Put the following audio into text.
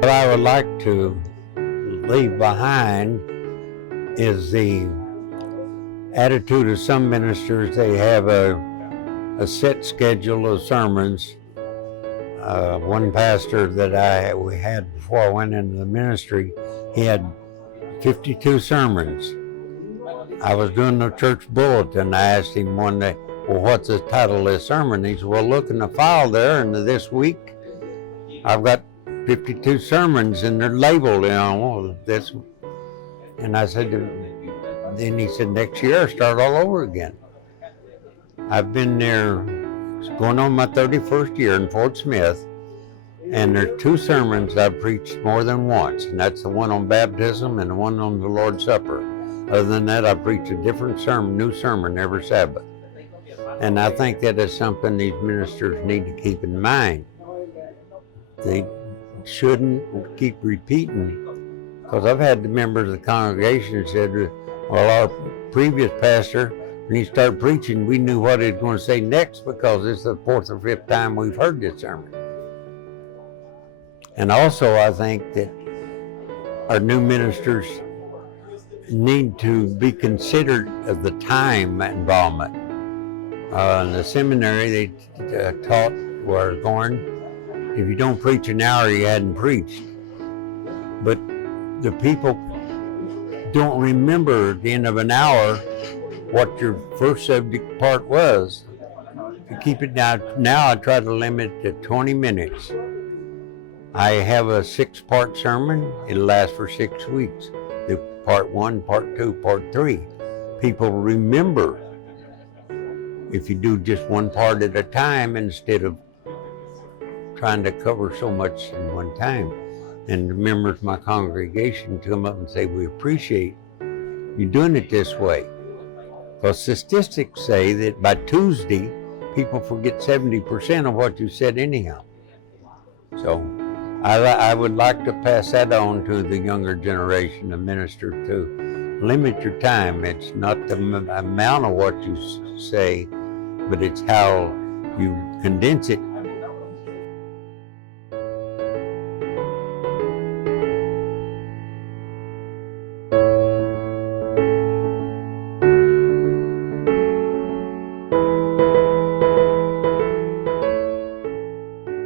What I would like to leave behind is the attitude of some ministers. They have a set schedule of sermons. One pastor that we had before I went into the ministry, he had 52 sermons. I was doing the church bulletin. I asked him one day, well, what's the title of this sermon? He said, well, look in the file there, and this week I've got 52 sermons, and they're labeled, this. And I said, then he said, next year, start all over again. I've been there, it's going on my 31st year in Fort Smith, and there's 2 sermons I've preached more than once, and that's the one on baptism and the one on the Lord's Supper. Other than that, I preach a different sermon, new sermon every Sabbath. And I think that is something these ministers need to keep in mind. They shouldn't keep repeating, because I've had the members of the congregation said, well, our previous pastor, when he started preaching, we knew what he was going to say next because it's the 4th or 5th time we've heard this sermon. And also, I think that our new ministers need to be considerate of the time involvement. In the seminary, they taught where I was going, if you don't preach an hour, you hadn't preached. But the people don't remember at the end of an hour what your first subject part was. To keep it down, now I try to limit it to 20 minutes. I have a 6-part sermon. It'll last for 6 weeks. The part 1, part 2, part 3. People remember if you do just one part at a time instead of trying to cover so much in one time. And the members of my congregation come up and say, we appreciate you doing it this way. Because statistics say that by Tuesday, people forget 70% of what you said anyhow. So I would like to pass that on to the younger generation, the minister, to limit your time. It's not the amount of what you say, but it's how you condense it